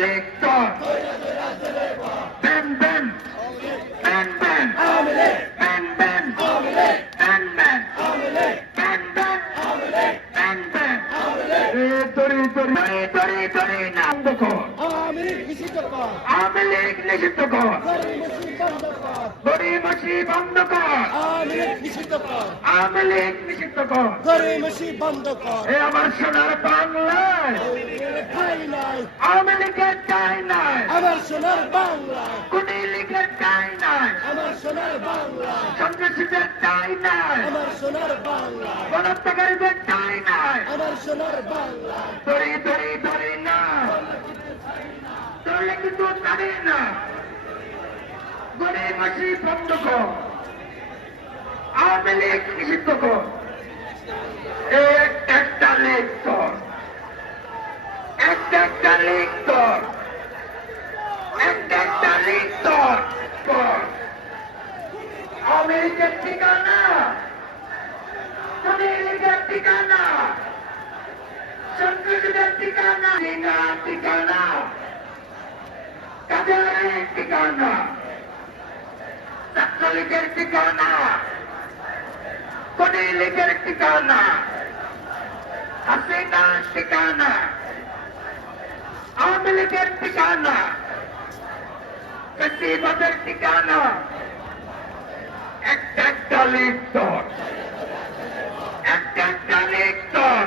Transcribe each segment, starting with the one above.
তোর বেন বেন বেন বেন বেন বেন বেন বেন বেন বেন বেন বেন এ তরি তরি তরি তরি নাম দেখো আওয়ামী লীগ নিষিদ্ধ কর লীগ গরিমসি বন্ধ কর বন্ধ লীগ নিষিদ্ধ কর লীগ গরিমসি বন্ধ কর আমার সোনার বাংলায় আমি লিখে চাই না আমার সোনার বাংলা। কোটি লিখে চাই না আমার সোনার বাংলা। সন্ত্রাসীদের চাই না আমার সোনার বাংলা। গণত্যাকারীদের চাই না আমার সোনার বাংলা। ধরি ধরি ধরি না। ধরলে কিন্তু ছাড়ে না। গরিব মাসি বন্ধ কর। আওয়ামী লীগ নিষিদ্ধ কর। একটা লেখ একটা লেক্টর একটা একটা লেক্টর আমেরিকার ঠিকানা। আমেরিকার ঠিকানা। ঠিকানা। ঠিকানা। কাজের ঠিকানা। ছাত্রলীগের ঠিকানা। কোটি লীগের ঠিকানা। হাসিনার ঠিকানা। আওয়ামী লীগের ঠিকানা প্রতিবাদের ঠিকানা একটা একটা লীগ দল একটা একটা লীগ দল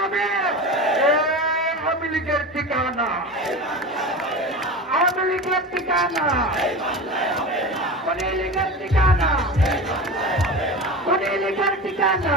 হবে। এ আওয়ামী লীগের ঠিকানা আওয়ামী লীগের ঠিকানা। খুনি লীগের ঠিকানা। খুনি লীগের ঠিকানা।